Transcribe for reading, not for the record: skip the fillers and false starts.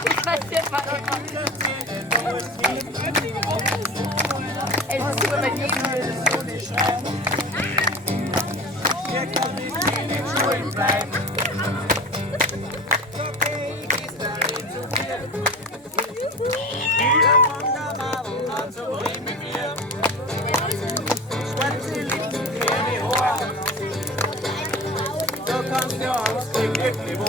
passiert mal immer. Ey, das ist über jedem Hier kann ich nicht schuld bleiben. Kannst du auch glücklich